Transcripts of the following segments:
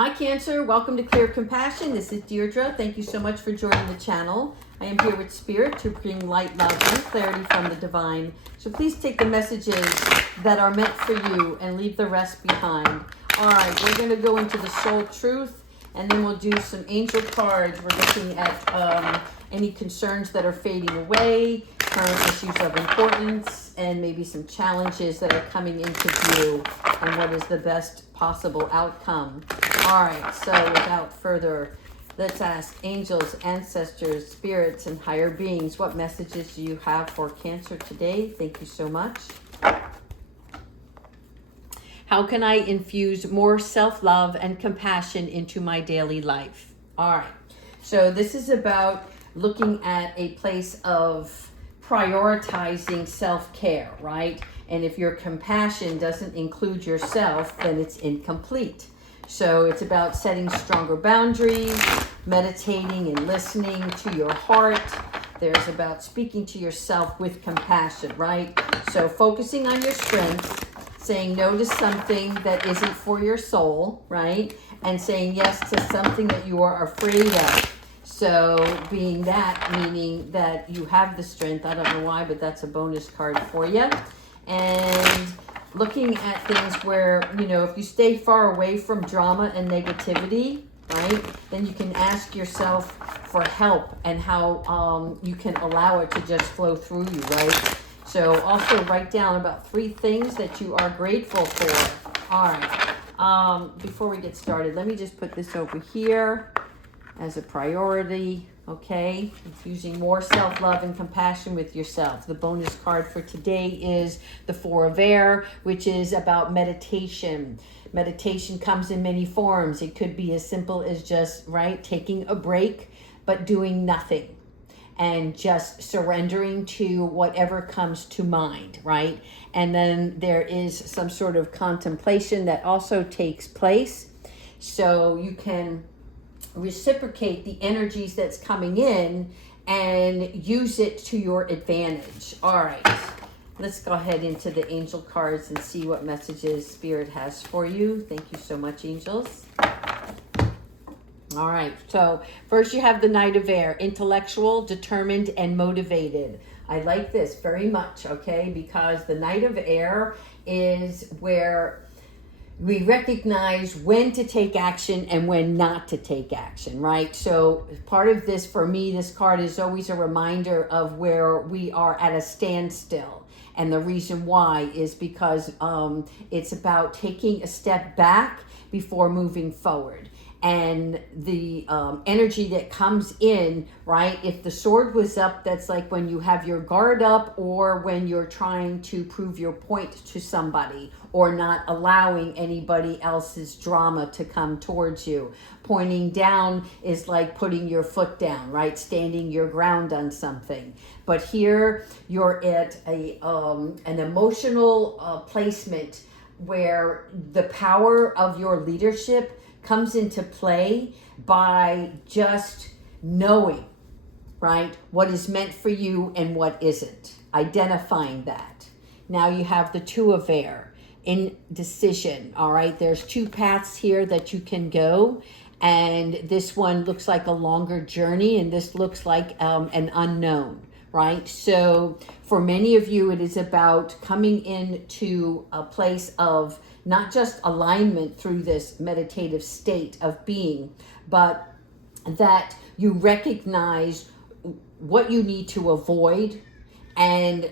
Hi Cancer, welcome to Clear Compassion. This is Deirdre. Thank you so much for joining the channel. I am here with Spirit to bring light, love, and clarity from the divine. So please take the messages that are meant for you and leave the rest behind. All right, we're going to go into the soul truth and then we'll do some angel cards. We're looking at any concerns that are fading away, current issues of importance, and maybe some challenges that are coming into view and what is the best possible outcome. All right, so without further, let's ask angels, ancestors, spirits, and higher beings, what messages do you have for Cancer today? Thank you so much. How can I infuse more self-love and compassion into my daily life? All right, so this is about looking at a place of prioritizing self-care, right? And if your compassion doesn't include yourself, then it's incomplete. So it's about setting stronger boundaries, meditating and listening to your heart. There's about speaking to yourself with compassion, right? So focusing on your strengths, saying no to something that isn't for your soul, right? And saying yes to something that you are afraid of. So being that, meaning that you have the strength. I don't know why, but that's a bonus card for you. And looking at things where, you know, if you stay far away from drama and negativity, right, then you can ask yourself for help and how you can allow it to just flow through you, right? So also write down about 3 things that you are grateful for. All right. Before we get started, let me just put this over here as a priority. Okay, infusing more self-love and compassion with yourself. The bonus card for today is the 4 of Air, which is about meditation. Meditation comes in many forms. It could be as simple as just, right, taking a break, but doing nothing and just surrendering to whatever comes to mind, right? And then there is some sort of contemplation that also takes place. So you can reciprocate the energies that's coming in and use it to your advantage. All right, let's go ahead into the angel cards and see what messages Spirit has for you. Thank you so much, angels. All right, so first you have the Knight of Air, intellectual, determined, and motivated. I like this very much, okay, because the Knight of Air is where we recognize when to take action and when not to take action, right? So part of this, for me, this card is always a reminder of where we are at a standstill. And the reason why is because it's about taking a step back before moving forward. And the energy that comes in, right? If the sword was up, that's like when you have your guard up or when you're trying to prove your point to somebody or not allowing anybody else's drama to come towards you. Pointing down is like putting your foot down, right? Standing your ground on something. But here you're at an emotional placement where the power of your leadership comes into play by just knowing, right, what is meant for you and what isn't, identifying that. Now you have the 2 of Air, indecision. All right, there's 2 paths here that you can go, and this one looks like a longer journey and this looks like an unknown, right? So for many of you, it is about coming into a place of not just alignment through this meditative state of being, but that you recognize what you need to avoid. And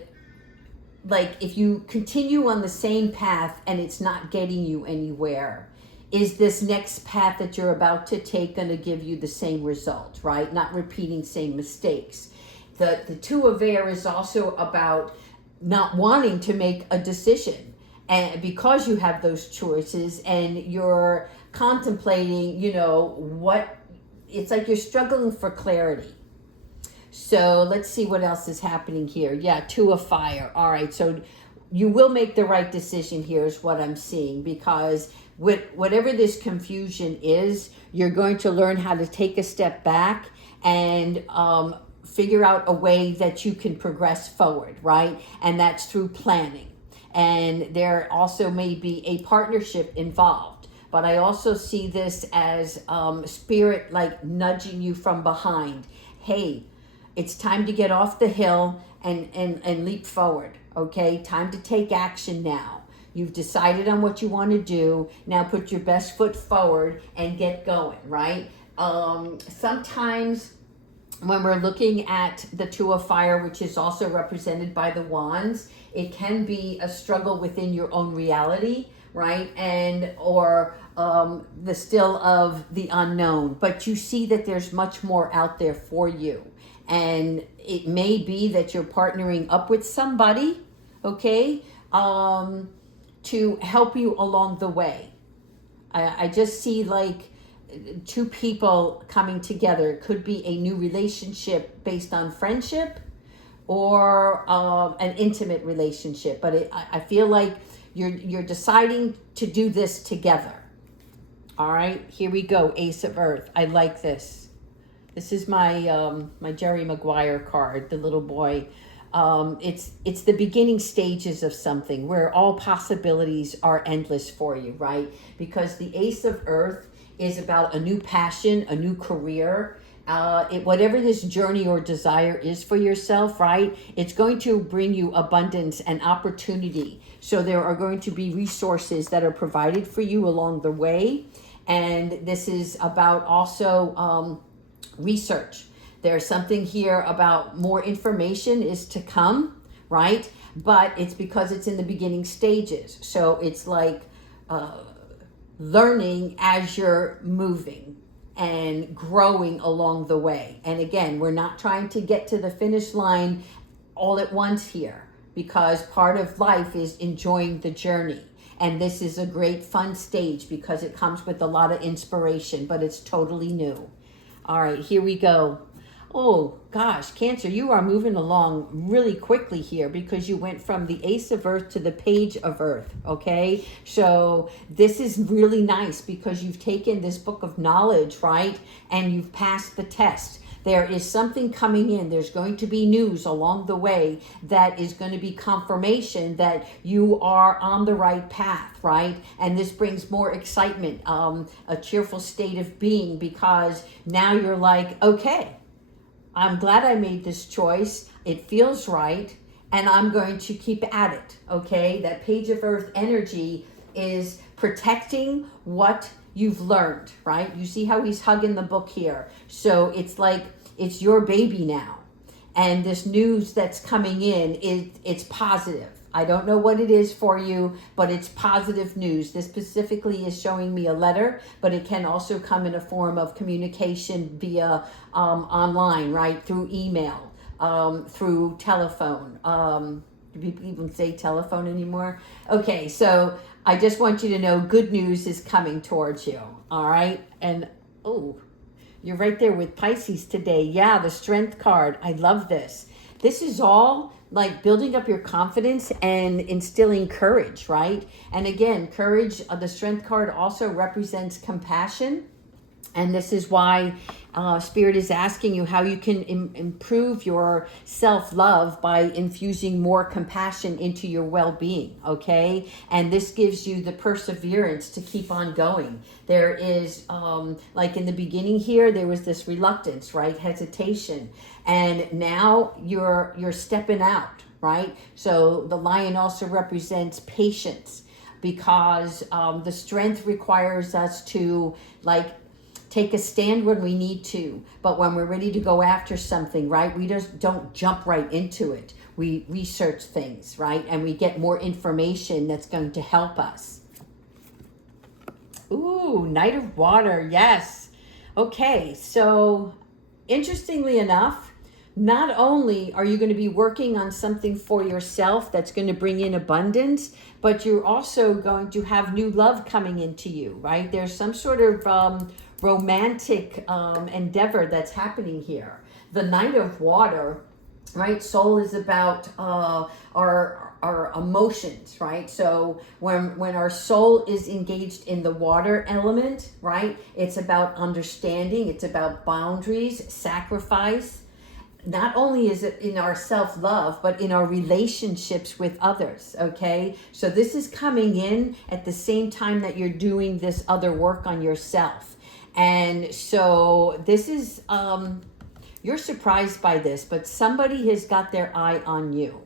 like if you continue on the same path and it's not getting you anywhere, is this next path that you're about to take going to give you the same result, right? Not repeating same mistakes. The 2 of Air is also about not wanting to make a decision. And because you have those choices and you're contemplating, you know, what, it's like you're struggling for clarity. So let's see what else is happening here. Yeah, 2 of Fire. All right, so you will make the right decision here is what I'm seeing, because with whatever this confusion is, you're going to learn how to take a step back and figure out a way that you can progress forward, right? And that's through planning. And there also may be a partnership involved. but I also see this as spirit like nudging you from behind. Hey, it's time to get off the hill and leap forward. Okay, time to take action now. You've decided on what you want to do. Now put your best foot forward and get going, right? Sometimes when we're looking at the Two of Fire, which is also represented by the Wands, it can be a struggle within your own reality, right? And or the still of the unknown. But you see that there's much more out there for you. And it may be that you're partnering up with somebody, okay, to help you along the way. I just see like two people coming together. It could be a new relationship based on friendship or an intimate relationship. But I feel like you're deciding to do this together. All right, here we go. Ace of Earth. I like this. This is my my Jerry Maguire card, the little boy. It's the beginning stages of something where all possibilities are endless for you, right? Because the Ace of Earth is about a new passion, a new career. Whatever this journey or desire is for yourself, right? It's going to bring you abundance and opportunity. So there are going to be resources that are provided for you along the way. And this is about also research. There's something here about more information is to come, right? But it's because it's in the beginning stages. So it's like learning as you're moving and growing along the way. And again, we're not trying to get to the finish line all at once here, because part of life is enjoying the journey. And this is a great fun stage because it comes with a lot of inspiration, but it's totally new. All right, here we go. Oh gosh, Cancer, you are moving along really quickly here because you went from the Ace of Earth to the Page of Earth, okay? So this is really nice because you've taken this book of knowledge, right? And you've passed the test. There is something coming in. There's going to be news along the way that is going to be confirmation that you are on the right path, right? And this brings more excitement, a cheerful state of being, because now you're like, okay, I'm glad I made this choice. It feels right. And I'm going to keep at it, okay? That Page of Earth energy is protecting what you've learned, right? You see how he's hugging the book here. So it's like, it's your baby now. And this news that's coming in, it's positive. I don't know what it is for you, but it's positive news. This specifically is showing me a letter, but it can also come in a form of communication via online, right? Through email, through telephone. Do people even say telephone anymore? Okay, so I just want you to know good news is coming towards you, all right? And, oh, you're right there with Pisces today. Yeah, the Strength card. I love this. This is all like building up your confidence and instilling courage, right? And again, courage, the Strength card also represents compassion. And this is why Spirit is asking you how you can improve your self-love by infusing more compassion into your well-being, okay? And this gives you the perseverance to keep on going. There is, like in the beginning here, there was this reluctance, right? Hesitation. And now you're stepping out, right? So the lion also represents patience, because the strength requires us to like take a stand when we need to, but when we're ready to go after something, right, we just don't jump right into it. We research things, right, and we get more information that's going to help us. Ooh, Knight of Water, yes. Okay, so interestingly enough, not only are you going to be working on something for yourself that's going to bring in abundance, but you're also going to have new love coming into you, right? There's some sort of romantic endeavor that's happening here. The Knight of Water, right? Soul is about our emotions, right? So when our soul is engaged in the water element, right? It's about understanding. It's about boundaries, sacrifice. not only is it in our self-love, but in our relationships with others. Okay, so this is coming in at the same time that you're doing this other work on yourself. And so this is you're surprised by this, but somebody has got their eye on you.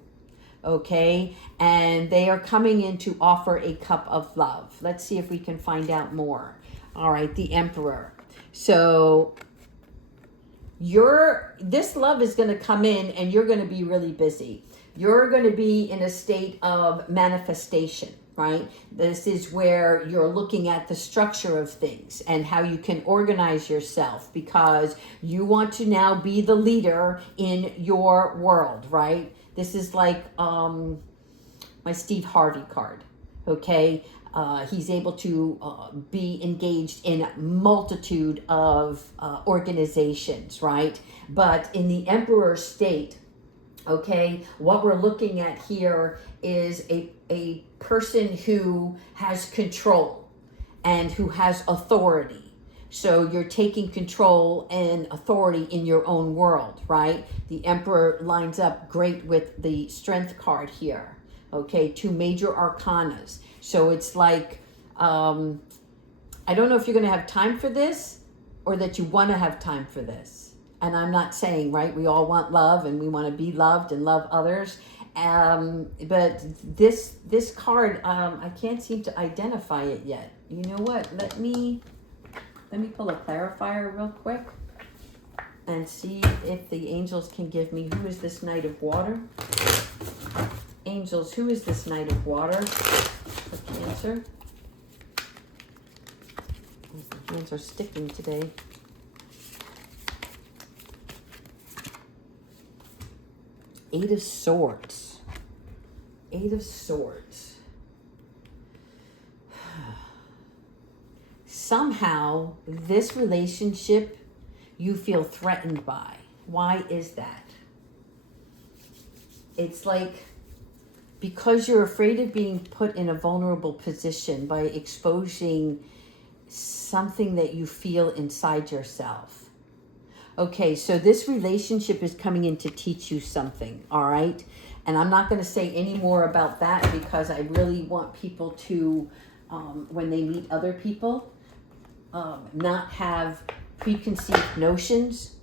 Okay, and they are coming in to offer a cup of love. Let's see if we can find out more. All right, the Emperor. So this love is going to come in, and you're going to be really busy. You're going to be in a state of manifestation, right? This is where you're looking at the structure of things and how you can organize yourself, because you want to now be the leader in your world, right? This is like my Steve Harvey card, okay? He's able to be engaged in a multitude of organizations, right? But in the Emperor state, okay, what we're looking at here is a person who has control and who has authority. So you're taking control and authority in your own world, right? The Emperor lines up great with the Strength card here. Okay, 2 major arcanas. So it's like, I don't know if you're going to have time for this or that you want to have time for this. And I'm not saying, right, we all want love and we want to be loved and love others. But this card, I can't seem to identify it yet. You know what? Let me pull a clarifier real quick and see if the angels can give me, who is this Knight of Water? Angels, who is this Knight of Water for Cancer? My hands are sticking today. Eight of Swords. 8 of Swords. Somehow, this relationship you feel threatened by. Why is that? It's like, because you're afraid of being put in a vulnerable position by exposing something that you feel inside yourself. Okay, so this relationship is coming in to teach you something, all right? And I'm not going to say any more about that, because I really want people to, when they meet other people, not have preconceived notions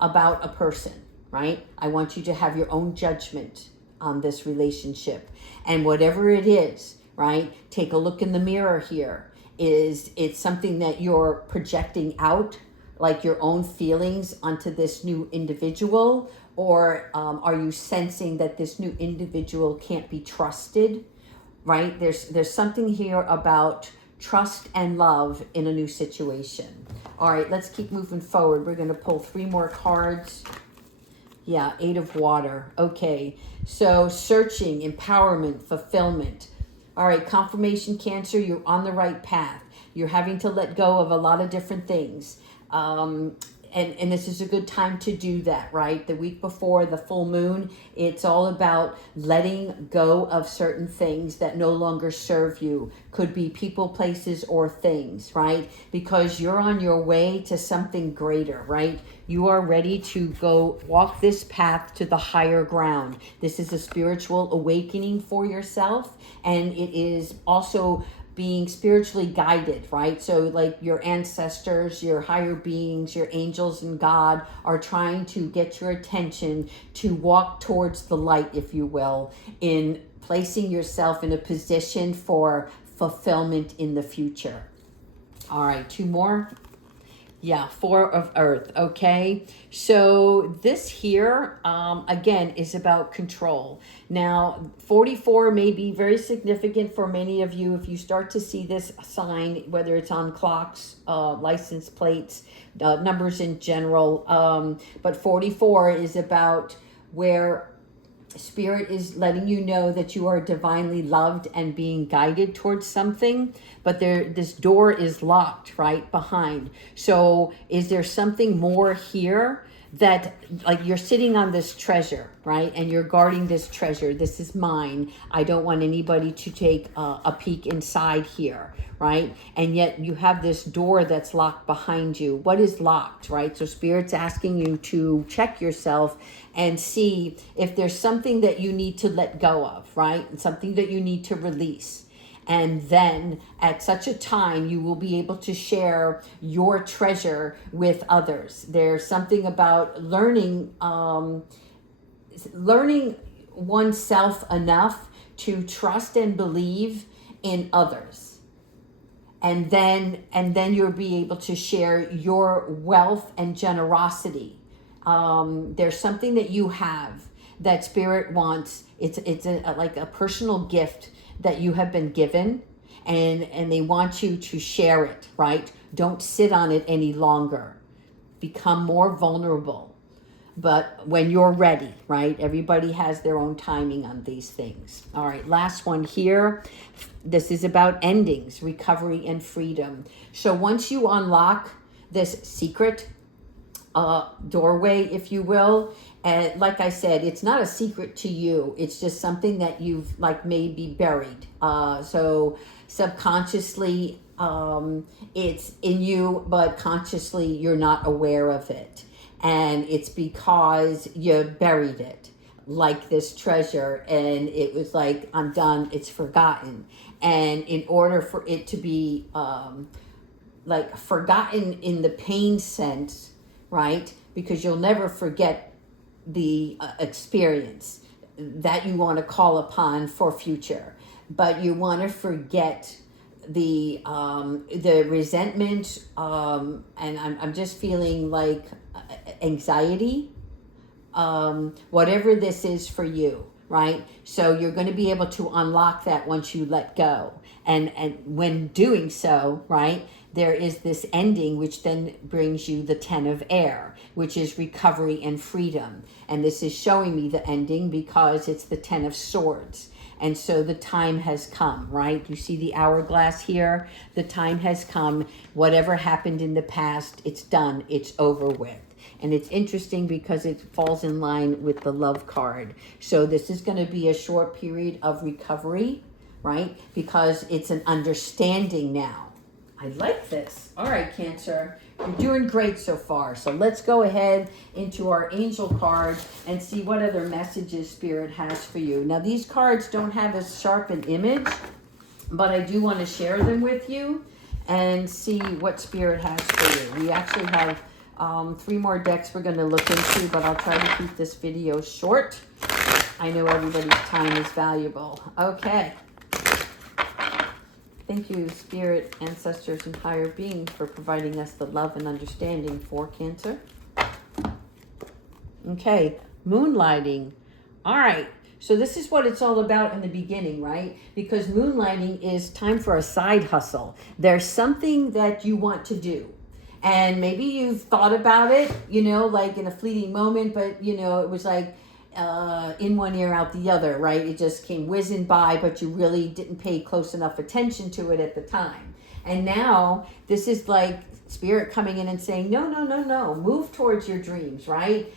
about a person, right? I want you to have your own judgment on this relationship. And whatever it is, right? Take a look in the mirror here. Is it something that you're projecting out, like your own feelings, onto this new individual? Or are you sensing that this new individual can't be trusted, right? There's something here about trust and love in a new situation. All right, let's keep moving forward. We're going to pull 3 more cards. Yeah, 8 of Water. Okay, so searching, empowerment, fulfillment. All right, confirmation, Cancer, you're on the right path. You're having to let go of a lot of different things. And this is a good time to do that, right? The week before the full moon, it's all about letting go of certain things that no longer serve you. Could be people, places, or things, right? Because you're on your way to something greater, right? You are ready to go walk this path to the higher ground. This is a spiritual awakening for yourself, and it is also being spiritually guided, right? So like your ancestors, your higher beings, your angels and God are trying to get your attention to walk towards the light, if you will, in placing yourself in a position for fulfillment in the future. All right, 2 more. Yeah, 4 of Earth. Okay, so this here again is about control. Now 44 may be very significant for many of you if you start to see this sign, whether it's on clocks, license plates, numbers in general, but 44 is about where Spirit is letting you know that you are divinely loved and being guided towards something, but this door is locked right behind. So is there something more here that like you're sitting on this treasure, right? And you're guarding this treasure. This is mine. I don't want anybody to take a peek inside here, right? And yet you have this door that's locked behind you. What is locked, right? So Spirit's asking you to check yourself and see if there's something that you need to let go of, right? And something that you need to release. And then at such a time, you will be able to share your treasure with others. There's something about learning oneself enough to trust and believe in others. And then you'll be able to share your wealth and generosity. There's something that you have that Spirit wants. It's like a personal gift that you have been given, and they want you to share it, right? Don't sit on it any longer. Become more vulnerable. But when you're ready, right? Everybody has their own timing on these things. All right, last one here. This is about endings, recovery, and freedom. So once you unlock this secret doorway, if you will, and like I said, it's not a secret to you. It's just something that you've like maybe buried. So subconsciously, it's in you, but consciously you're not aware of it. And it's because you buried it like this treasure, and it was like, I'm done, it's forgotten. And in order for it to be like forgotten in the pain sense, right? Because you'll never forget the experience that you want to call upon for future, but you want to forget the resentment, and I'm just feeling like anxiety, whatever this is for you, right? So you're going to be able to unlock that once you let go, and when doing so, right, there is this ending, which then brings you the 10 of air, which is recovery and freedom. And this is showing me the ending because it's the 10 of swords. And so the time has come, right? You see the hourglass here? The time has come. Whatever happened in the past, it's done. It's over with. And it's interesting because it falls in line with the love card. So this is going to be a short period of recovery, right? Because it's an understanding now. I like this. All right, Cancer. You're doing great so far. So let's go ahead into our angel card and see what other messages Spirit has for you. Now, these cards don't have as sharp an image, but I do want to share them with you and see what Spirit has for you. We actually have 3 more decks we're going to look into, but I'll try to keep this video short. I know everybody's time is valuable. Okay. Thank you, Spirit, ancestors, and higher beings for providing us the love and understanding for Cancer. Okay, moonlighting. All right, so this is what it's all about in the beginning, right? Because moonlighting is time for a side hustle. There's something that you want to do. And maybe you've thought about it, you know, like in a fleeting moment, but, you know, it was like, in one ear out the other, right? It just came whizzing by, but you really didn't pay close enough attention to it at the time. And now this is like Spirit coming in and saying, no, move towards your dreams, right?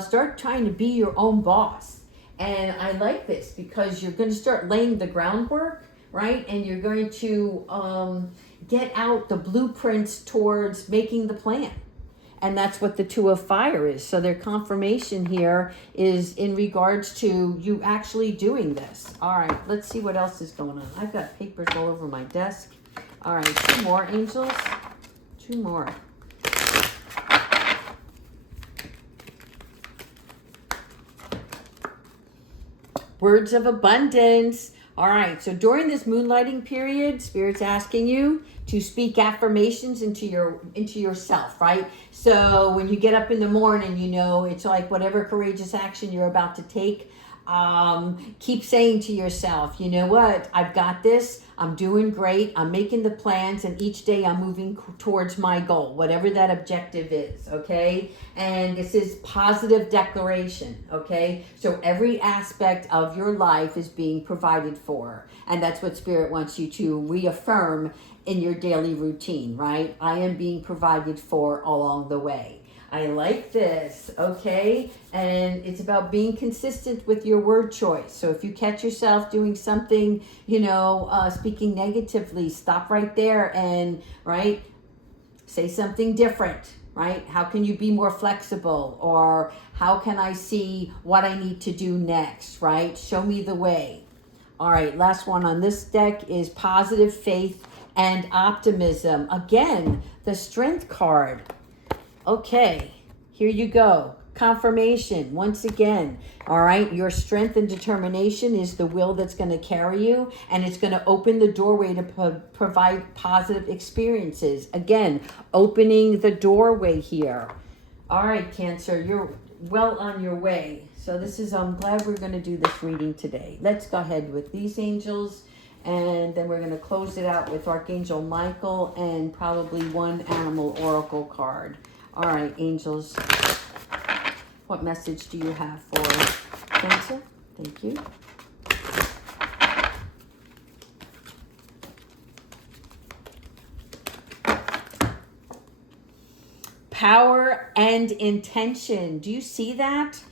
Start trying to be your own boss. And I like this because you're going to start laying the groundwork, right? And you're going to get out the blueprints towards making the plan. And that's what the 2 of fire is. So their confirmation here is in regards to you actually doing this. All right, let's see what else is going on. I've got papers all over my desk. All right, 2 more angels. 2 more. Words of abundance. All right, so during this moonlighting period, Spirit's asking you to speak affirmations into yourself, right? So when you get up in the morning, you know, it's like whatever courageous action you're about to take, keep saying to yourself, you know what, I've got this, I'm doing great, I'm making the plans, and each day I'm moving towards my goal, whatever that objective is, okay? And this is positive declaration, okay? So every aspect of your life is being provided for, and that's what Spirit wants you to reaffirm in your daily routine, right? I am being provided for along the way. I like this. Okay. And it's about being consistent with your word choice. So if you catch yourself doing something, speaking negatively, stop right there and, right, say something different, right? How can you be more flexible? Or how can I see what I need to do next, right? Show me the way. All right, last one on this deck is positive faith and optimism. Again, the strength card. Okay, here you go. Confirmation, once again. All right, your strength and determination is the will that's going to carry you, and it's going to open the doorway to provide positive experiences. Again, opening the doorway here. All right, Cancer, you're well on your way. So I'm glad we're going to do this reading today. Let's go ahead with these angels, and then we're going to close it out with Archangel Michael and probably one animal oracle card. All right, angels, what message do you have for Cancer? Thank you. Power and intention. Do you see that?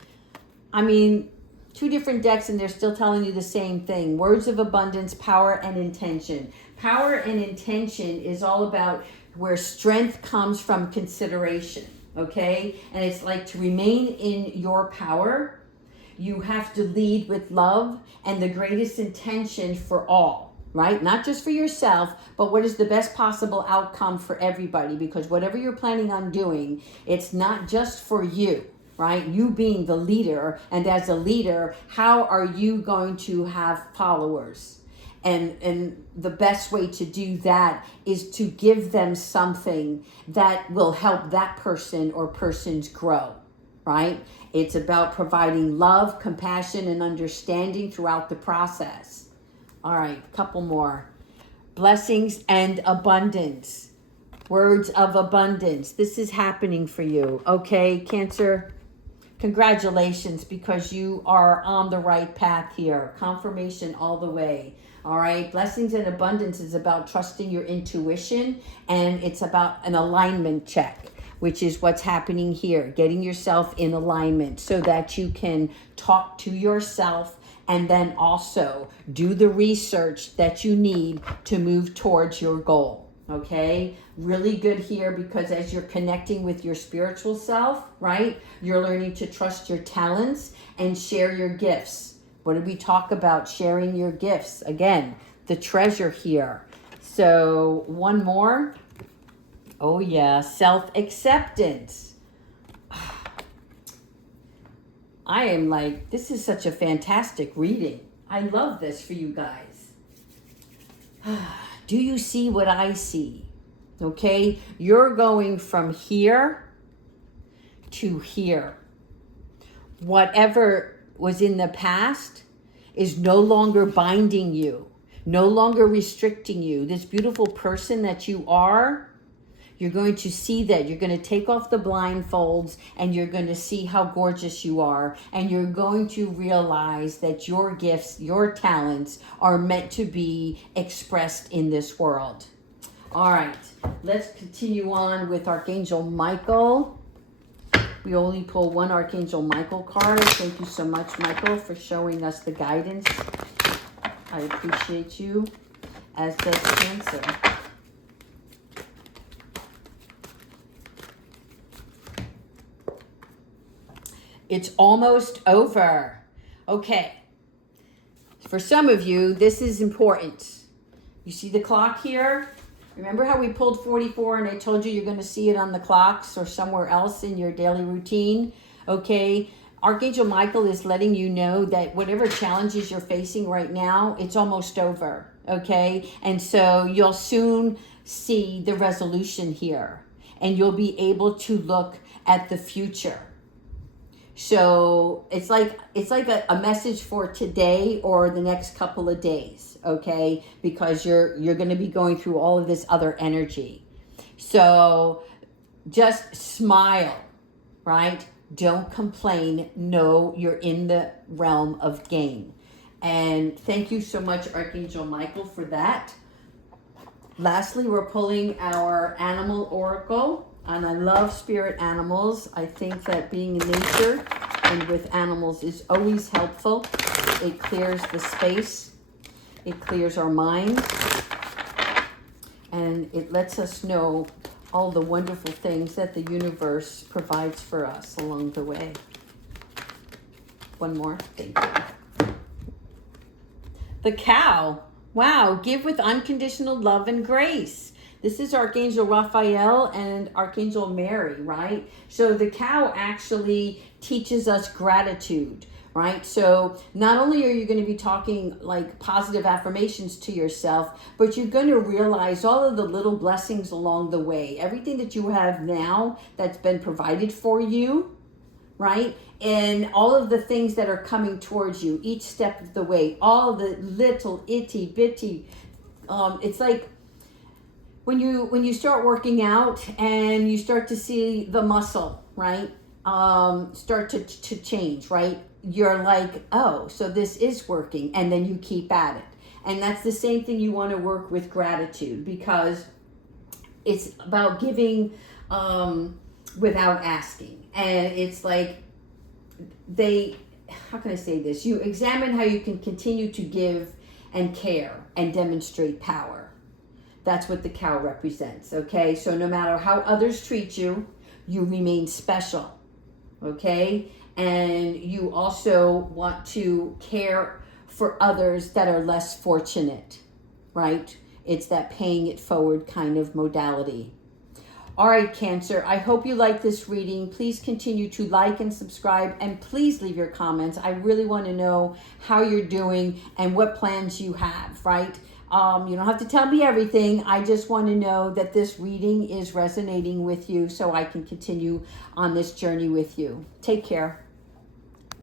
I mean, two different decks and they're still telling you the same thing. Words of abundance, power and intention. Power and intention is all about where strength comes from consideration, okay? And it's like to remain in your power, you have to lead with love and the greatest intention for all, right? Not just for yourself, but what is the best possible outcome for everybody? Because whatever you're planning on doing, it's not just for you, right? You being the leader, and as a leader, how are you going to have followers? And the best way to do that is to give them something that will help that person or persons grow, right? It's about providing love, compassion, and understanding throughout the process. All right, couple more. Blessings and abundance. Words of abundance. This is happening for you, okay, Cancer? Congratulations, because you are on the right path here. Confirmation all the way. All right. Blessings and abundance is about trusting your intuition, and it's about an alignment check, which is what's happening here. Getting yourself in alignment so that you can talk to yourself and then also do the research that you need to move towards your goal. Okay, really good here, because as you're connecting with your spiritual self, right, you're learning to trust your talents and share your gifts. What did we talk about? Sharing your gifts. Again, the treasure here. So one more. Oh yeah, self-acceptance. I am like, this is such a fantastic reading. I love this for you guys. Do you see what I see? Okay, you're going from here to here. Whatever was in the past is no longer binding you, no longer restricting you. This beautiful person that you are, you're going to see that. You're going to take off the blindfolds and you're going to see how gorgeous you are. And you're going to realize that your gifts, your talents are meant to be expressed in this world. All right, let's continue on with Archangel Michael. We only pull one Archangel Michael card. Thank you so much, Michael, for showing us the guidance. I appreciate you, as does Cancer. It's almost over. Okay. For some of you, this is important. You see the clock here? Remember how we pulled 44 and I told you you're going to see it on the clocks or somewhere else in your daily routine? Okay. Archangel Michael is letting you know that whatever challenges you're facing right now, it's almost over. Okay. And so you'll soon see the resolution here and you'll be able to look at the future. So it's like a message for today or the next couple of days, okay? Because you're going to be going through all of this other energy. So just smile, right? Don't complain. Know you're in the realm of gain. And thank you so much, Archangel Michael, for that. Lastly, we're pulling our animal oracle. And I love spirit animals. I think that being in nature and with animals is always helpful. It clears the space. It clears our minds. And it lets us know all the wonderful things that the universe provides for us along the way. One more. Thank you. The cow. Wow. Give with unconditional love and grace. This is Archangel Raphael and Archangel Mary, right? So the cow actually teaches us gratitude, right? So not only are you going to be talking like positive affirmations to yourself, but you're going to realize all of the little blessings along the way. Everything that you have now that's been provided for you, right? And all of the things that are coming towards you each step of the way, all the little itty bitty, it's like when you start working out and you start to see the muscle, right? Start to change, right? You're like, oh, so this is working, and then you keep at it. And that's the same thing you want to work with gratitude, because it's about giving without asking. And it's like how can I say this? You examine how you can continue to give and care and demonstrate power. That's what the cow represents, okay? So no matter how others treat you, you remain special, okay? And you also want to care for others that are less fortunate, right? It's that paying it forward kind of modality. All right, Cancer, I hope you like this reading. Please continue to like and subscribe, and please leave your comments. I really want to know how you're doing and what plans you have, right? You don't have to tell me everything. I just want to know that this reading is resonating with you so I can continue on this journey with you. Take care.